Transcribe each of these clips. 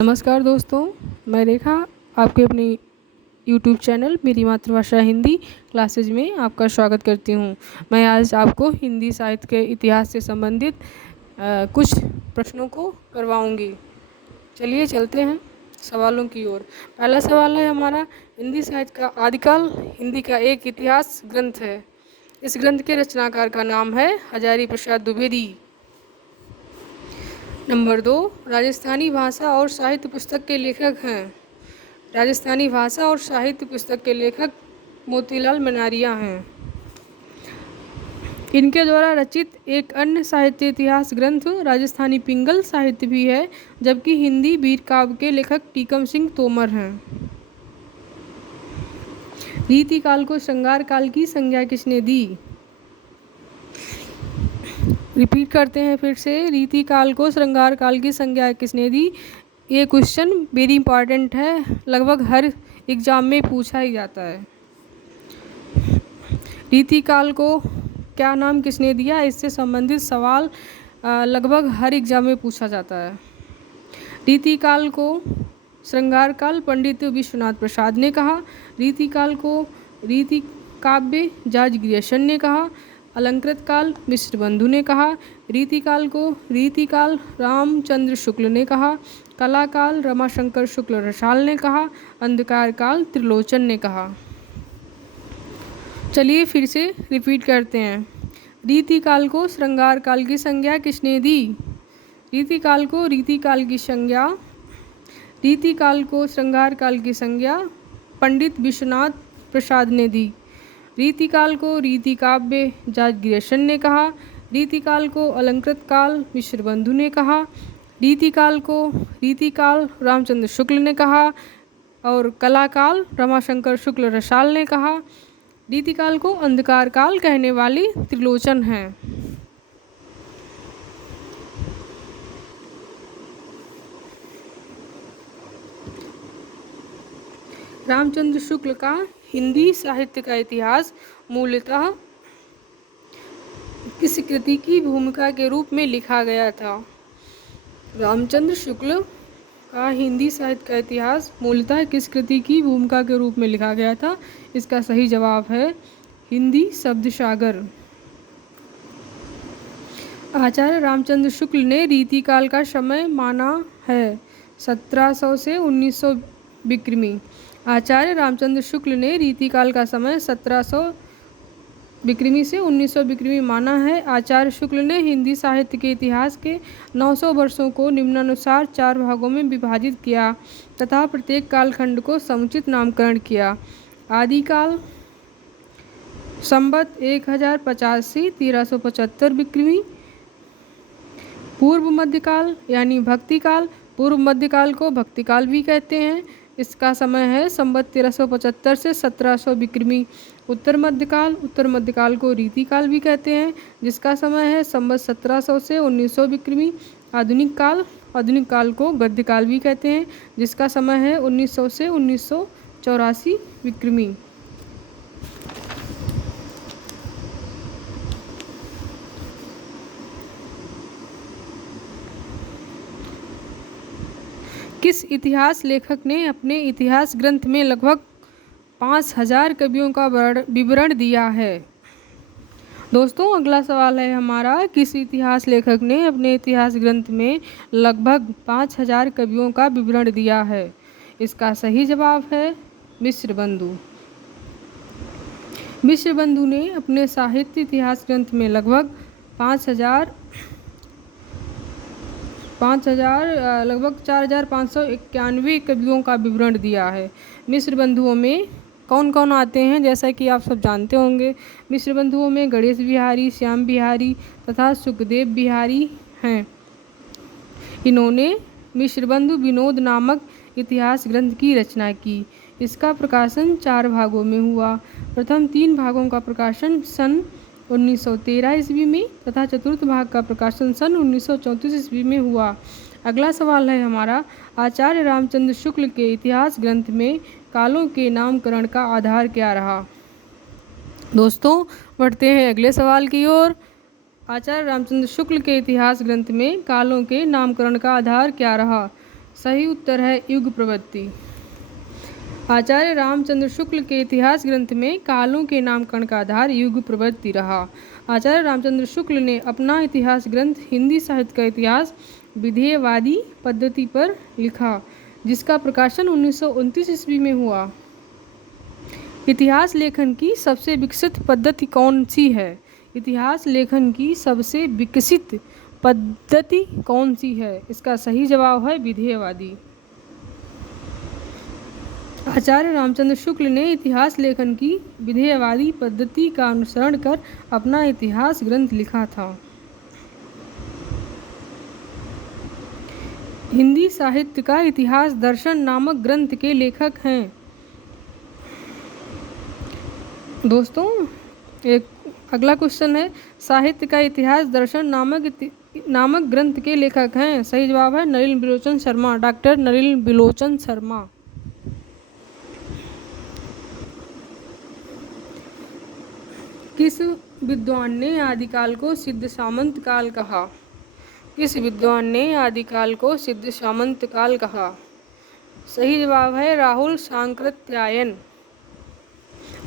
नमस्कार दोस्तों, मैं रेखा आपके अपने YouTube चैनल मेरी मातृभाषा हिंदी क्लासेज में आपका स्वागत करती हूँ। मैं आज आपको हिंदी साहित्य के इतिहास से संबंधित कुछ प्रश्नों को करवाऊँगी। चलिए चलते हैं सवालों की ओर। पहला सवाल है हमारा, हिंदी साहित्य का आदिकाल हिंदी का एक इतिहास ग्रंथ है। इस ग्रंथ के रचनाकार का नाम है हजारी प्रसाद द्विवेदी। नंबर 2, राजस्थानी भाषा और साहित्य पुस्तक के लेखक हैं। राजस्थानी भाषा और साहित्य पुस्तक के लेखक मोतीलाल मनारिया हैं। इनके द्वारा रचित एक अन्य साहित्य इतिहास ग्रंथ राजस्थानी पिंगल साहित्य भी है, जबकि हिंदी वीर काव्य के लेखक टीकम सिंह तोमर हैं। रीति काल को श्रृंगार काल की संज्ञा किसने दी? रिपीट करते हैं फिर से, रीति काल को श्रृंगार काल की संज्ञा किसने दी? ये क्वेश्चन वेरी इंपॉर्टेंट है, लगभग हर एग्जाम में पूछा ही जाता है। रीति काल को क्या नाम किसने दिया, इससे संबंधित सवाल लगभग हर एग्जाम में पूछा जाता है। रीति काल को श्रृंगार काल पंडित विश्वनाथ प्रसाद ने कहा। रीति काल को रीति काव्य जॉर्ज ग्रियर्सन ने कहा। अलंकृत काल मिश्र बंधु ने कहा। रीति काल को रीति काल रामचंद्र शुक्ल ने कहा। कला काल रमाशंकर शुक्ल रसाल ने कहा। अंधकार काल त्रिलोचन ने कहा। चलिए फिर से रिपीट करते हैं। रीति काल को श्रृंगार काल की संज्ञा किसने दी? रीति काल को रीति काल की संज्ञा रीति काल को श्रृंगार काल की संज्ञा पंडित विश्वनाथ प्रसाद ने दी। रीति काल को रीति काव्य जॉर्ज ग्रियर्सन ने कहा। रीति काल को अलंकृत काल मिश्र बंधु ने कहा। रीति काल को रीति काल रामचंद्र शुक्ल ने कहा और कला काल रमाशंकर शुक्ल रसाल ने कहा। रीति काल को अंधकार काल कहने वाली त्रिलोचन हैं। रामचंद्र शुक्ल का हिंदी साहित्य का इतिहास मूलतः किस कृति की भूमिका के रूप में लिखा गया था? रामचंद्र शुक्ल का हिंदी साहित्य का इतिहास मूलतः किस कृति की भूमिका के रूप में लिखा गया था? इसका सही जवाब है हिंदी शब्द सागर। आचार्य रामचंद्र शुक्ल ने रीति काल का समय माना है 1700 से 1900 विक्रमी। आचार्य रामचंद्र शुक्ल ने रीति काल का समय 1700 विक्रमी से 1900 विक्रमी माना है। आचार्य शुक्ल ने हिंदी साहित्य के इतिहास के 900 वर्षों को निम्नानुसार 4 भागों में विभाजित किया तथा प्रत्येक कालखंड को समुचित नामकरण किया। आदिकाल संवत 1050 से 1375 विक्रमी। पूर्व मध्यकाल यानी भक्तिकाल, पूर्व मध्यकाल को भक्तिकाल भी कहते हैं, इसका समय है संवत 1375 से 1700 विक्रमी। उत्तर मध्यकाल को रीतिकाल भी कहते हैं, जिसका समय है संवत 1700 से 1900 विक्रमी। आधुनिक काल को गद्यकाल भी कहते हैं, जिसका समय है 1900 से 1984 विक्रमी। किस इतिहास लेखक ने अपने इतिहास ग्रंथ में लगभग 5000 कवियों का विवरण दिया है? दोस्तों, अगला सवाल है हमारा, किस इतिहास लेखक ने अपने इतिहास ग्रंथ में लगभग 5000 कवियों का विवरण दिया है? इसका सही जवाब है मिश्र बंधु। मिश्र बंधु ने अपने साहित्य इतिहास ग्रंथ में लगभग 4591 कवियों का विवरण दिया है। मिश्र बंधुओं में कौन कौन आते हैं, जैसा कि आप सब जानते होंगे। मिश्र बंधुओं में गणेश बिहारी, श्याम बिहारी तथा सुखदेव बिहारी हैं। इन्होंने मिश्र बंधु विनोद नामक इतिहास ग्रंथ की रचना की। इसका प्रकाशन 4 भागों में हुआ। प्रथम 3 भागों का प्रकाशन सन 1913 ईस्वी में तथा चतुर्थ भाग का प्रकाशन सन 1934 ईस्वी में हुआ। अगला सवाल है हमारा, आचार्य रामचंद्र शुक्ल के इतिहास ग्रंथ में कालों के नामकरण का आधार क्या रहा? दोस्तों, बढ़ते हैं अगले सवाल की ओर। आचार्य रामचंद्र शुक्ल के इतिहास ग्रंथ में कालों के नामकरण का आधार क्या रहा? सही उत्तर है युग प्रवृत्ति। आचार्य रामचंद्र शुक्ल के इतिहास ग्रंथ में कालों के नामकरण का आधार युग प्रवृत्ति रहा। आचार्य रामचंद्र शुक्ल ने अपना इतिहास ग्रंथ हिंदी साहित्य का इतिहास विधेयवादी पद्धति पर लिखा, जिसका प्रकाशन 1929 ईस्वी में हुआ। इतिहास लेखन की सबसे विकसित पद्धति कौन सी है? इतिहास लेखन की सबसे विकसित पद्धति कौन सी है? इसका सही जवाब है विधेयवादी। आचार्य रामचंद्र शुक्ल ने इतिहास लेखन की विधेयवादी पद्धति का अनुसरण कर अपना इतिहास ग्रंथ लिखा था। हिंदी साहित्य का इतिहास दर्शन नामक ग्रंथ के लेखक हैं। दोस्तों, एक अगला क्वेश्चन है, साहित्य का इतिहास दर्शन नामक ग्रंथ के लेखक हैं। सही जवाब है नलिन बिलोचन शर्मा, डॉक्टर नलिन बिलोचन शर्मा। किस विद्वान ने आदिकाल को सिद्ध सामंत काल कहा? किस विद्वान ने आदिकाल को सिद्ध सामंत काल कहा? सही जवाब है राहुल सांकृत्यायन।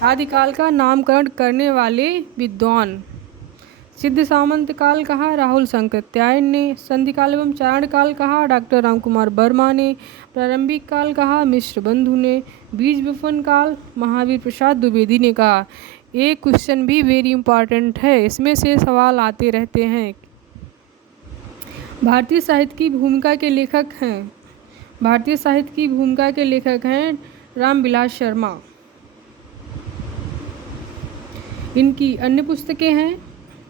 आदिकाल का नामकरण करने वाले विद्वान। सिद्ध सामंत काल कहा राहुल सांकृत्यायन ने। संधिकाल एवं चारण काल कहा डॉक्टर रामकुमार वर्मा ने। प्रारंभिक काल कहा मिश्र बंधु ने। बीज विपन काल महावीर प्रसाद द्विवेदी ने कहा। एक क्वेश्चन भी वेरी इंपॉर्टेंट है, इसमें से सवाल आते रहते हैं। भारतीय साहित्य की भूमिका के लेखक हैं। भारतीय साहित्य की भूमिका के लेखक हैं रामविलास शर्मा। इनकी अन्य पुस्तकें हैं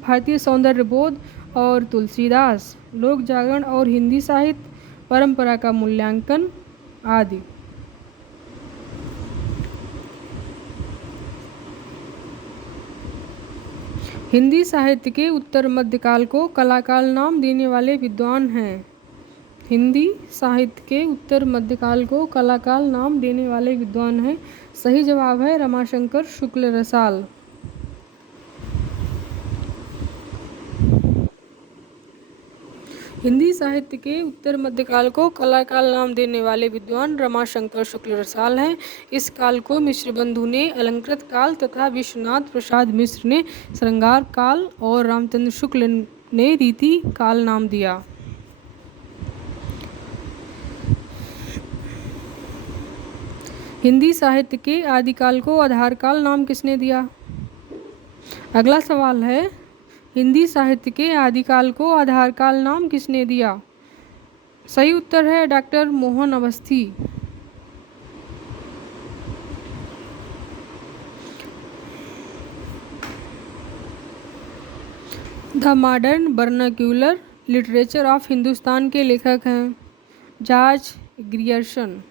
भारतीय सौंदर्य बोध और तुलसीदास, लोक जागरण और हिंदी साहित्य, परंपरा का मूल्यांकन आदि। हिंदी साहित्य के उत्तर मध्यकाल को कलाकाल नाम देने वाले विद्वान हैं। हिंदी साहित्य के उत्तर मध्यकाल को कलाकाल नाम देने वाले विद्वान हैं। सही जवाब है रमाशंकर शुक्ल रसाल। हिंदी साहित्य के उत्तर मध्यकाल को कलाकाल नाम देने वाले विद्वान रमाशंकर शुक्ल रसाल हैं। इस काल को मिश्र बंधु ने अलंकृत काल तथा विश्वनाथ प्रसाद मिश्र ने श्रृंगार काल और रामचंद्र शुक्ल ने रीति काल नाम दिया। हिंदी साहित्य के आदिकाल को आधार काल नाम किसने दिया? अगला सवाल है, हिंदी साहित्य के आदिकाल को आधार काल नाम किसने दिया? सही उत्तर है doctor Mohan Awasthi. The modern vernacular literature of Hindustan के लेखक हैं George Grierson.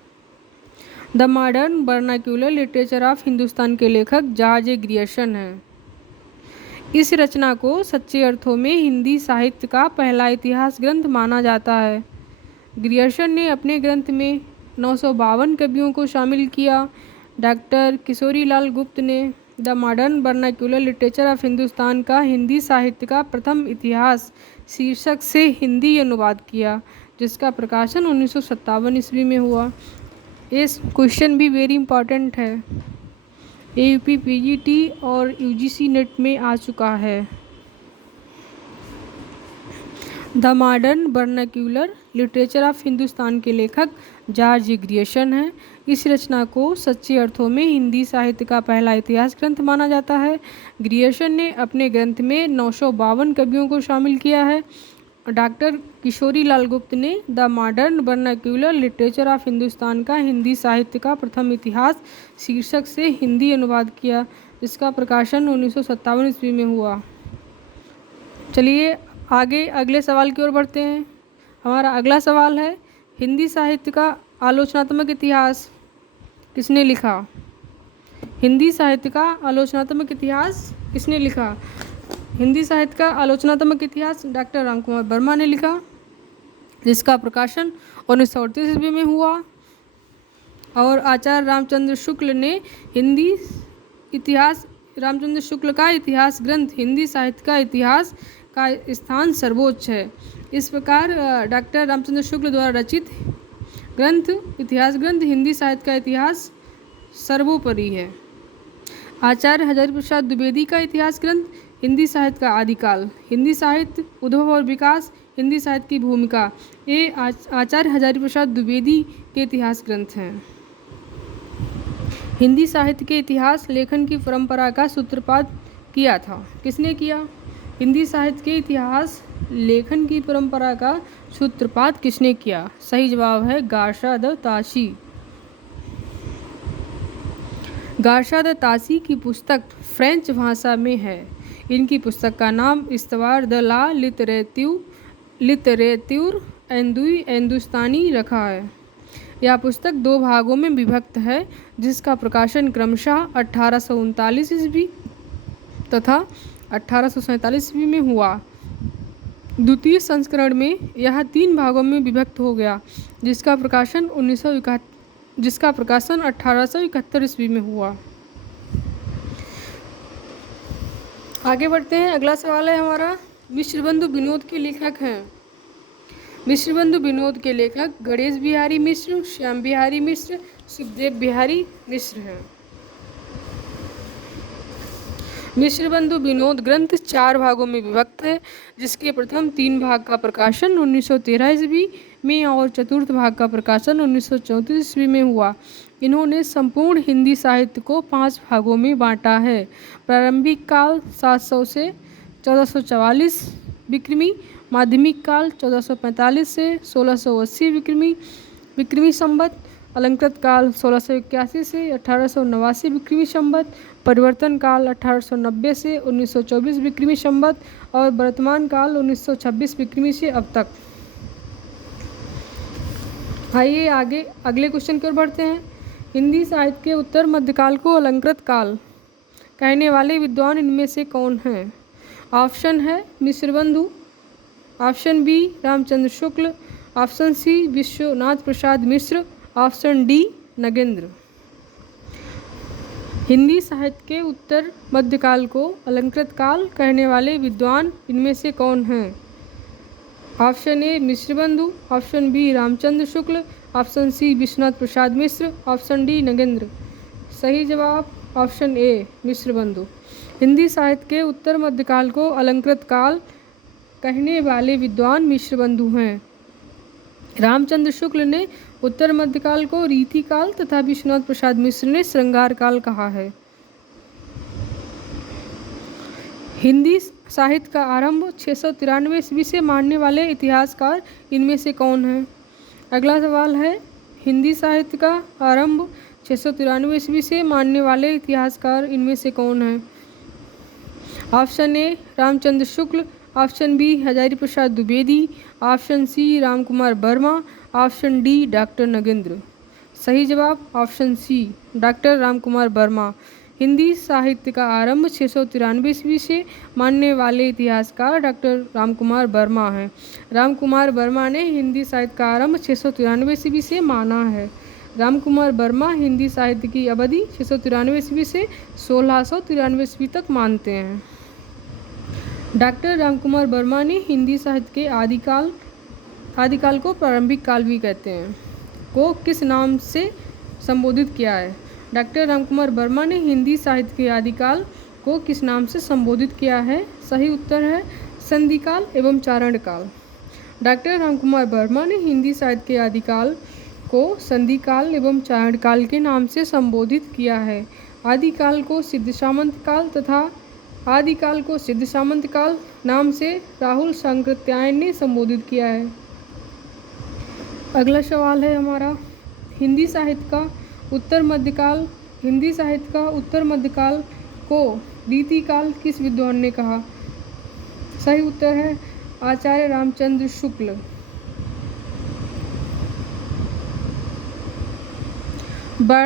The modern vernacular literature of Hindustan के लेखक जॉर्ज ग्रियर्सन हैं। इस रचना को सच्चे अर्थों में हिंदी साहित्य का पहला इतिहास ग्रंथ माना जाता है। ग्रियर्सन ने अपने ग्रंथ में 952 कवियों को शामिल किया। डॉक्टर किशोरीलाल गुप्त ने the modern vernacular literature of Hindustan का हिंदी साहित्य का प्रथम इतिहास शीर्षक से हिंदी अनुवाद किया, जिसका प्रकाशन 1957 ईस्वी में हुआ। इस क्वेश्चन भी वेरी इंपॉर्टेंट है, AUP PGT और UGC नेट में आ चुका है। The modern vernacular literature of Hindustan के लेखक जॉर्ज ग्रियर्सन हैं। इस रचना को सच्चे अर्थों में हिंदी साहित्य का पहला इतिहास ग्रंथ माना जाता है। ग्रियर्सन ने अपने ग्रंथ में 952 कवियों को शामिल किया है। डॉक्टर किशोरीलाल गुप्त ने the modern vernacular literature of Hindustan का हिंदी साहित्य का प्रथम इतिहास शीर्षक से हिंदी अनुवाद किया, जिसका प्रकाशन 1957 ईस्वी में हुआ। चलिए आगे अगले सवाल की ओर बढ़ते हैं। हमारा अगला सवाल है, हिंदी साहित्य का आलोचनात्मक इतिहास किसने लिखा? हिंदी साहित्य का आलोचनात्मक इतिहास किसने लिखा? हिंदी साहित्य का आलोचनात्मक इतिहास डॉक्टर रामकुमार वर्मा ने लिखा, जिसका प्रकाशन 1938 ईस्वी में हुआ। और आचार्य रामचंद्र शुक्ल ने हिंदी इतिहास, रामचंद्र शुक्ल का इतिहास ग्रंथ हिंदी साहित्य का इतिहास का स्थान सर्वोच्च है। इस प्रकार डॉक्टर रामचंद्र शुक्ल द्वारा रचित इतिहास ग्रंथ हिंदी साहित्य का इतिहास सर्वोपरि है। आचार्य हजारी प्रसाद द्विवेदी का इतिहास ग्रंथ हिंदी साहित्य का आदिकाल, हिंदी साहित्य उद्भव और विकास, हिंदी साहित्य की भूमिका, ये आचार्य हजारी प्रसाद द्विवेदी के इतिहास ग्रंथ हैं। हिंदी साहित्य के इतिहास लेखन की परंपरा का सूत्रपात किया था। किसने किया? हिंदी साहित्य के इतिहास लेखन की परंपरा का सूत्रपात किसने किया? सही जवाब है Garcin the Tashi. Garcin the Tashi की पुस्तक फ्रेंच भाषा में है। इनकी पुस्तक का नाम इस्तवार द ला लिटरेत्यूर हिंदुस्तानी रखा है। यह पुस्तक 2 भागों में विभक्त है, जिसका प्रकाशन क्रमशः 1839 ईस्वी तथा 1847 ईस्वी में हुआ। द्वितीय संस्करण में यह 3 भागों में विभक्त हो गया, जिसका प्रकाशन 1871 ईस्वी में हुआ। आगे बढ़ते हैं। अगला सवाल है हमारा, मिश्रबंधु विनोद के लेखक हैं। मिश्रबंधु विनोद के लेखक गणेश बिहारी मिश्र, श्याम बिहारी मिश्र, सुखदेव बिहारी मिश्र हैं। मिश्रबंधु विनोद ग्रंथ 4 भागों में विभक्त है, जिसके प्रथम 3 भाग का प्रकाशन 1913 ईस्वी में और चतुर्थ भाग का प्रकाशन 1934 ईस्वी में हुआ। इन्होंने संपूर्ण हिंदी साहित्य को 5 भागों में बांटा है। प्रारंभिक काल 700 से 1444 विक्रमी, माध्यमिक काल 1445 से 1680 विक्रमी संवत, अलंकृत काल 1681 से 1889 विक्रमी संवत, परिवर्तन काल 1890 से 1924 विक्रमी संवत और वर्तमान काल 1926 विक्रमी से अब तक। आइए आगे अगले क्वेश्चन की ओर बढ़ते हैं। हिंदी साहित्य के उत्तर मध्यकाल को अलंकृत काल कहने वाले विद्वान इनमें से कौन हैं? ऑप्शन है Mishrabandhu, option B Ramchandra Shukla, option C Vishwanath Prasad Mishra, option D Nagendra. Hindi साहित्य के उत्तर मध्यकाल को अलंकृत काल कहने वाले विद्वान इनमें से कौन हैं? Option A Mishrabandhu, option B Ramchandra Shukla, option C Vishwanath Prasad Mishra, option D Nagendra. सही जवाब ऑप्शन ए मिश्रबंधु। हिंदी साहित्य के उत्तर मध्यकाल को अलंकृत काल कहने वाले विद्वान मिश्रबंधु हैं। रामचंद्र शुक्ल ने उत्तर मध्यकाल को रीति काल तथा विश्वनाथ प्रसाद मिश्र ने श्रृंगार काल कहा है। हिंदी साहित्य का आरंभ 693 ईस्वी से मानने वाले इतिहासकार इनमें से कौन हैं? अगला सवाल है, हिंदी साहित्य का आरंभ 693 ईस्वी से मानने वाले इतिहासकार इनमें से कौन हैं? Option A Ramchandra Shukla, option B Hazari Prasad Dwivedi, option C Ramkumar Verma, option D doctor Nagendra. सही जवाब option C doctor Ramkumar Verma. Hindi साहित्य का आरंभ 693 ईस्वी से मानने वाले इतिहासकार डॉक्टर रामकुमार वर्मा हैं। रामकुमार वर्मा ने हिंदी साहित्य का आरंभ 693 ईस्वी से माना है। रामकुमार वर्मा हिंदी साहित्य की अवधि 693 ईस्वी से 1693 ईस्वी तक मानते हैं। डॉक्टर रामकुमार वर्मा ने हिंदी साहित्य के आदिकाल को प्रारंभिक काल भी कहते हैं को किस नाम से संबोधित किया है? डॉक्टर रामकुमार वर्मा ने हिंदी साहित्य के आदिकाल को किस नाम से संबोधित किया है? सही उत्तर है संधिकाल एवं चारण काल। डॉक्टर रामकुमार वर्मा ने हिंदी साहित्य के आदिकाल को संधिकाल एवं चारण काल के नाम से संबोधित किया है। आदिकाल को सिद्ध सामंत काल तथा आदिकाल को सिद्ध सामंत काल नाम से राहुल सांकृत्यायन ने संबोधित किया है। अगला सवाल है हमारा, हिंदी साहित्य का उत्तर मध्यकाल को रीतिकाल किस विद्वान ने कहा? सही उत्तर है आचार्य रामचंद्र शुक्ल।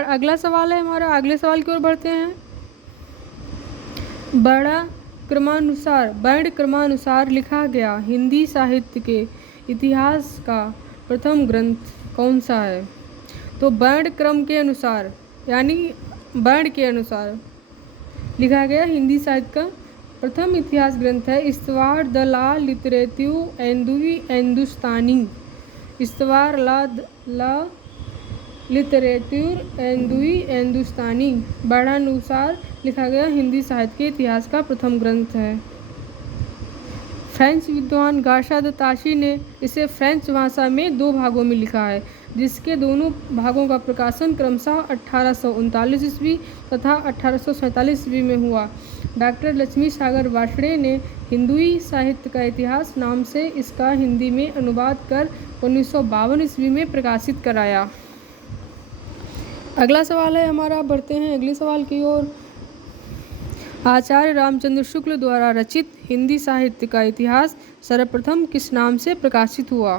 अगला सवाल है हमारा, अगले सवाल की ओर बढ़ते हैं। वर्ण क्रमानुसार लिखा गया हिंदी साहित्य के इतिहास का प्रथम ग्रंथ कौन सा है? तो वर्ण क्रम के अनुसार यानी वर्ण के अनुसार लिखा गया हिंदी साहित्य का प्रथम इतिहास ग्रंथ है इस्तवार the La लिटरेत्यूर Hindustani. इस्तवार La literature हिंदुस्तानी वर्णानुसार लिखा गया हिंदी साहित्य के इतिहास का प्रथम ग्रंथ है। फ्रेंच विद्वान गार्सा द ताशी ने इसे फ्रेंच भाषा में 2 भागों में लिखा है, जिसके दोनों भागों का प्रकाशन क्रमशः 1839 ईस्वी तथा 1847 ईस्वी में हुआ। डॉक्टर लक्ष्मी सागर वार्ष्णेय ने हिंदुई साहित्य का इतिहास नाम से इसका हिंदी में अनुवाद कर 1952 ईस्वी में प्रकाशित कराया। अगला सवाल है हमारा, बढ़ते हैं अगले सवाल की ओर। आचार्य रामचंद्र शुक्ल द्वारा रचित हिंदी साहित्य का इतिहास सर्वप्रथम किस नाम से प्रकाशित हुआ?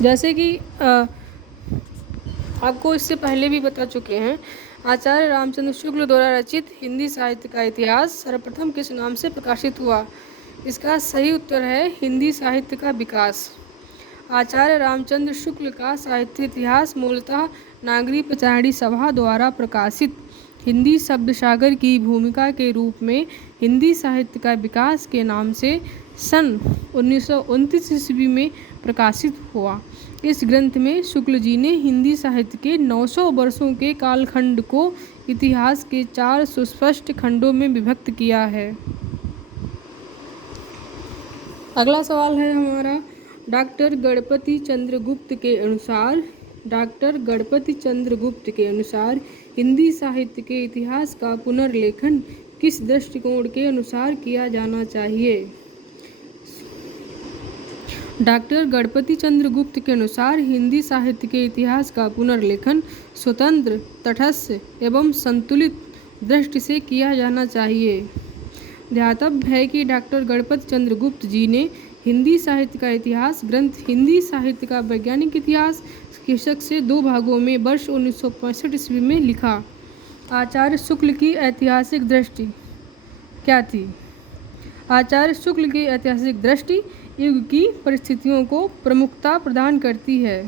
जैसे कि आपको इससे पहले भी बता चुके हैं, आचार्य रामचंद्र शुक्ल द्वारा रचित हिंदी साहित्य का इतिहास सर्वप्रथम किस नाम से प्रकाशित हुआ? इसका सही उत्तर है हिंदी साहित्य का विकास। आचार्य रामचंद्र शुक्ल का साहित्य इतिहास मूलतः नागरी पचायड़ी सभा द्वारा प्रकाशित हिंदी शब्द सागर की भूमिका के रूप में हिंदी साहित्य का विकास के नाम से सन 1929 ईस्वी में प्रकाशित हुआ। इस ग्रंथ में शुक्ल जी ने हिंदी साहित्य के 900 वर्षों के कालखंड को इतिहास के 4 सुस्पष्ट खंडों में विभक्त किया है। अगला सवाल है हमारा, डॉक्टर गणपति चंद्रगुप्त के अनुसार हिंदी साहित्य के इतिहास का पुनर्लेखन किस दृष्टिकोण के अनुसार किया जाना चाहिए? डॉक्टर गणपति चंद्रगुप्त के अनुसार हिंदी साहित्य के इतिहास का पुनर्लेखन स्वतंत्र, तटस्थ एवं संतुलित दृष्टि से किया जाना चाहिए। ध्यातव्य है कि डॉक्टर गणपति चंद्रगुप्त जी ने हिंदी साहित्य का इतिहास ग्रंथ हिंदी साहित्य का वैज्ञानिक इतिहास शीर्षक से 2 भागों में वर्ष 1965 ईस्वी में लिखा। आचार्य शुक्ल की ऐतिहासिक दृष्टि क्या थी? आचार्य शुक्ल की ऐतिहासिक दृष्टि युग की परिस्थितियों को प्रमुखता प्रदान करती है।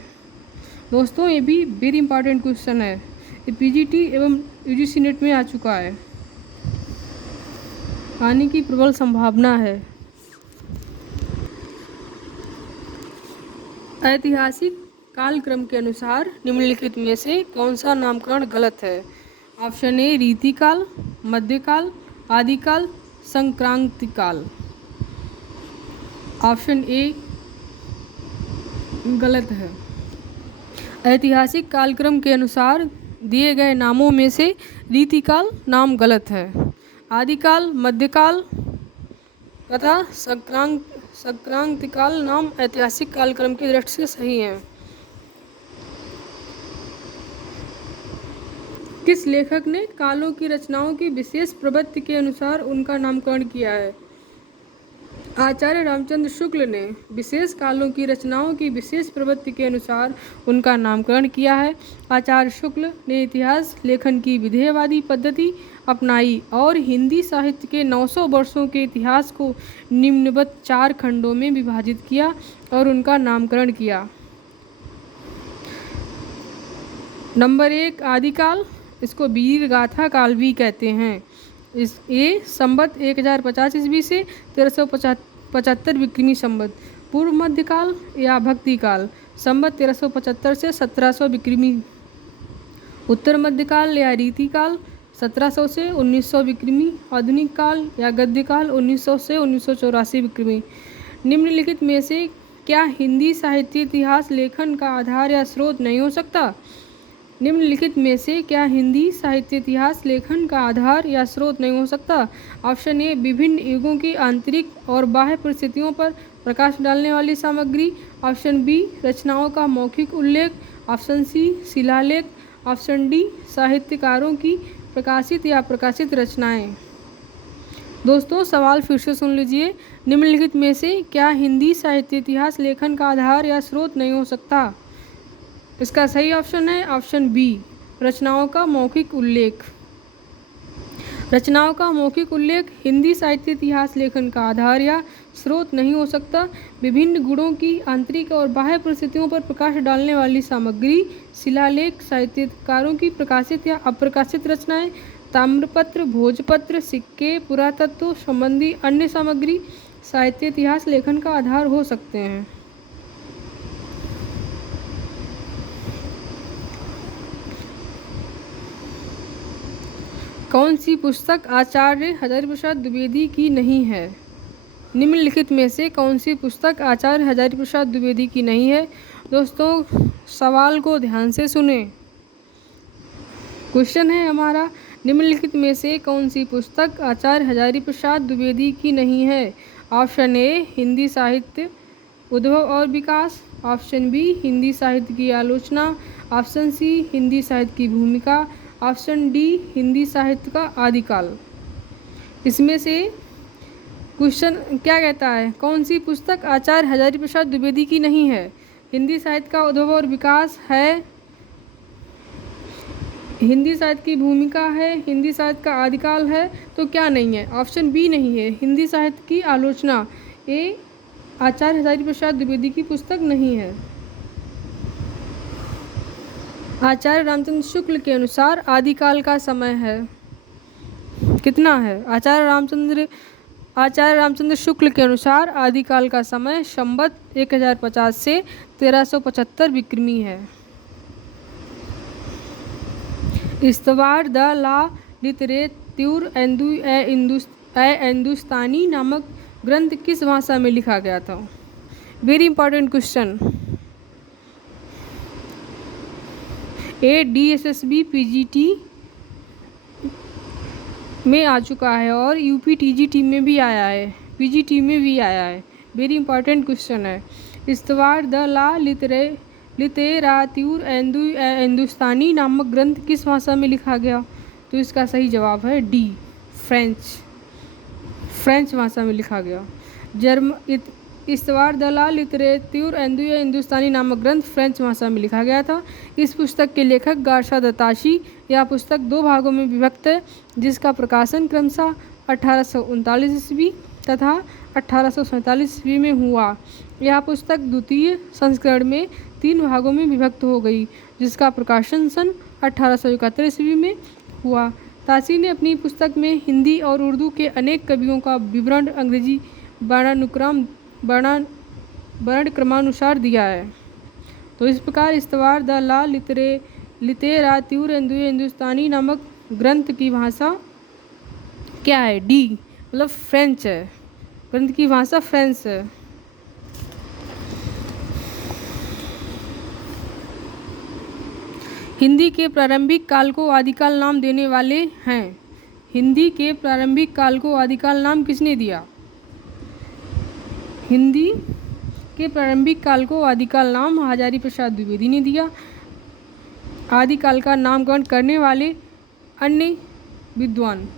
दोस्तों, ये भी वेरी इंपॉर्टेंट क्वेश्चन है, ये पीजीटी एवं यूजीसी नेट में आ चुका है, आने की प्रबल संभावना है। ऐतिहासिक कालक्रम के अनुसार निम्नलिखित में से कौन सा नामकरण गलत है? ऑप्शन ए रीतिकाल, मध्यकाल, आदिकाल, संक्रांतिकाल। ऑप्शन ए गलत है। ऐतिहासिक कालक्रम के अनुसार दिए गए नामों में से रीतिकाल नाम गलत है। आदिकाल, मध्यकाल तथा संक्रांतिकाल नाम ऐतिहासिक कालक्रम की दृष्टि से सही है। किस लेखक ने कालों की रचनाओं की विशेष प्रवृत्ति के अनुसार उनका नामकरण किया है? आचार्य रामचंद्र शुक्ल ने विशेष कालों की रचनाओं की विशेष प्रवृत्ति के अनुसार उनका नामकरण किया है। आचार्य शुक्ल ने इतिहास लेखन की विधेयवादी पद्धति अपनाई और हिंदी साहित्य के 900 वर्षों के इतिहास को निम्नवत 4 खंडों में विभाजित किया और उनका नामकरण किया। नंबर 1 आदिकाल, इसको वीर गाथा काल भी कहते हैं। ये संवत 1050 ईस्वी से 1375 विक्रमी संवत। पूर्व मध्यकाल या भक्तिकाल संवत 1375 से 1700 विक्रमी। उत्तर मध्यकाल या रीतिकाल 1700 से 1900 विक्रमी। आधुनिक काल या गद्यकाल 1900 से 1984 विक्रमी। निम्नलिखित में से क्या हिंदी साहित्य इतिहास लेखन का आधार या स्रोत नहीं हो सकता? निम्नलिखित में से क्या हिंदी साहित्य इतिहास लेखन का आधार या स्रोत नहीं हो सकता? ऑप्शन ए विभिन्न युगों की आंतरिक और बाह्य परिस्थितियों पर प्रकाश डालने वाली सामग्री। ऑप्शन बी रचनाओं का मौखिक उल्लेख। ऑप्शन सी शिलालेख। ऑप्शन डी साहित्यकारों की प्रकाशित या प्रकाशित रचनाएं। दोस्तों, सवाल फिर से सुन लीजिए। निम्नलिखित में से क्या हिंदी साहित्य इतिहास लेखन का आधार या स्रोत नहीं हो सकता? इसका सही ऑप्शन है ऑप्शन बी रचनाओं का मौखिक उल्लेख। रचनाओं का मौखिक उल्लेख हिंदी साहित्य इतिहास लेखन का आधार या स्रोत नहीं हो सकता। विभिन्न गुणों की आंतरिक और बाह्य परिस्थितियों पर प्रकाश डालने वाली सामग्री, शिलालेख, साहित्यकारों की प्रकाशित या अप्रकाशित रचनाएं, ताम्रपत्र, भोजपत्र, सिक्के, पुरातत्व संबंधी अन्य सामग्री साहित्य इतिहास लेखन का आधार हो सकते हैं। कौन सी पुस्तक आचार्य हजारीप्रसाद द्विवेदी की नहीं है? निम्नलिखित में से कौन सी पुस्तक आचार्य हजारीप्रसाद द्विवेदी की नहीं है? दोस्तों सवाल को ध्यान से सुने। क्वेश्चन है हमारा, निम्नलिखित में से कौन सी पुस्तक आचार्य हजारीप्रसाद द्विवेदी की नहीं है? ऑप्शन ए हिंदी साहित्य उद्भव और विकास, ऑप्शन बी हिंदी साहित्य की आलोचना, ऑप्शन सी हिंदी साहित्य की भूमिका, ऑप्शन डी हिंदी साहित्य का आदिकाल। इसमें से क्वेश्चन क्या कहता है? कौन सी पुस्तक आचार्य हजारीप्रसाद द्विवेदी की नहीं है? हिंदी साहित्य का उद्भव और विकास है, हिंदी साहित्य की भूमिका है, हिंदी साहित्य का आदिकाल है, तो क्या नहीं है? ऑप्शन बी नहीं है, हिंदी साहित्य की आलोचना। ए आचार्य हजारीप्रसाद द्विवेदी की पुस्तक नहीं है। आचार्य रामचंद्र शुक्ल के अनुसार आदिकाल का समय है कितना है? आचार्य रामचंद्र शुक्ल के अनुसार आदिकाल का समय संवत 1050 से 1375 विक्रमी है। इस्तवार द ला लिटरेत्यूर हिंदुस्तानी नामक ग्रंथ किस भाषा में लिखा गया था? Very important question. ए DSSB PGT में आ चुका है और UP TGT में भी आया है, PGT में भी आया है। वेरी इंपॉर्टेंट क्वेश्चन है। इस्तवार द ला लितेरातूर हिंदुस्तानी नामक ग्रंथ किस भाषा में लिखा गया? तो इसका सही जवाब है डी फ्रेंच भाषा में लिखा गया। इस्तवार द ला लिटरेत्यूर हिंदुस्तानी नामक ग्रंथ फ्रेंच भाषा में लिखा गया था। इस पुस्तक के लेखक गार्सा दताशी। यह पुस्तक 2 भागों में विभक्त है, जिसका प्रकाशन क्रमशः 1839 ईस्वी तथा 1847 ईस्वी में हुआ। यह पुस्तक द्वितीय संस्करण में 3 भागों में विभक्त हो गई, जिसका प्रकाशन सन 1871 ईस्वी में हुआ। ताशी ने अपनी पुस्तक में हिंदी और उर्दू के अनेक कवियों का विवरण अंग्रेजी वर्णक्रमानुसार दिया है। तो इस प्रकार इस्तवार द ला लितेरातूर हिंदुस्तानी नामक ग्रंथ की भाषा क्या है? डी मतलब फ्रेंच है। ग्रंथ की भाषा फ्रेंच है। हिंदी के प्रारंभिक काल को आदिकाल नाम देने वाले हैं। हिंदी के प्रारंभिक काल को आदिकाल नाम किसने दिया? हिंदी के प्रारंभिक काल को आदिकाल नाम हजारीप्रसाद द्विवेदी ने दिया। आदिकाल का नामकरण करने वाले अन्य विद्वान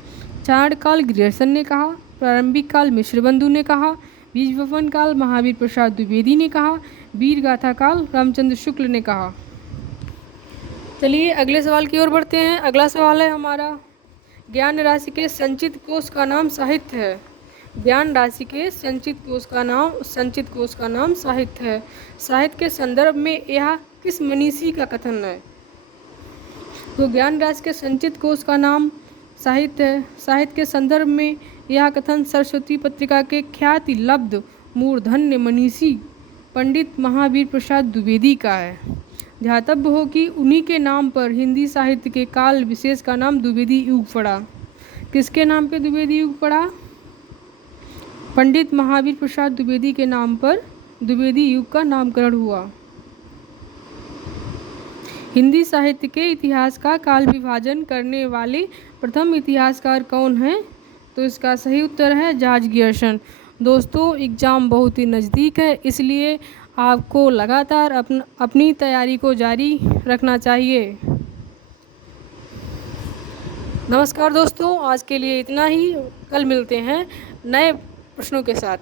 चारणकाल ग्रियर्सन ने कहा, प्रारंभिक काल मिश्रबंधु ने कहा, बीजवपन काल महावीर प्रसाद द्विवेदी ने कहा, वीर गाथा काल रामचंद्र शुक्ल ने कहा। चलिए अगले सवाल की ओर बढ़ते हैं। अगला सवाल है हमारा, ज्ञान राशि के संचित कोश का नाम साहित्य है। ज्ञान राशि के संचित कोश का नाम साहित्य है। साहित्य के संदर्भ में यह किस मनीषी का कथन है? तो ज्ञान राशि के संचित कोश का नाम साहित्य है। साहित्य के संदर्भ में यह कथन सरस्वती पत्रिका के ख्याति लब्ध मूर्धन्य मनीषी पंडित महावीर प्रसाद द्विवेदी का है। ध्यातव्य हो कि उन्हीं के नाम पर हिंदी साहित्य के काल विशेष का नाम द्विवेदी युग पड़ा। किसके नाम पे द्विवेदी युग पड़ा? पंडित महावीर प्रसाद द्विवेदी के नाम पर द्विवेदी युग का नामकरण हुआ। हिंदी साहित्य के इतिहास का काल विभाजन करने वाले प्रथम इतिहासकार कौन हैं? तो इसका सही उत्तर है जॉर्ज गियर्सन। दोस्तों एग्ज़ाम बहुत ही नज़दीक है, इसलिए आपको लगातार अपनी तैयारी को जारी रखना चाहिए। नमस्कार दोस्तों, आज के लिए इतना ही। कल मिलते हैं नए प्रश्नों के साथ।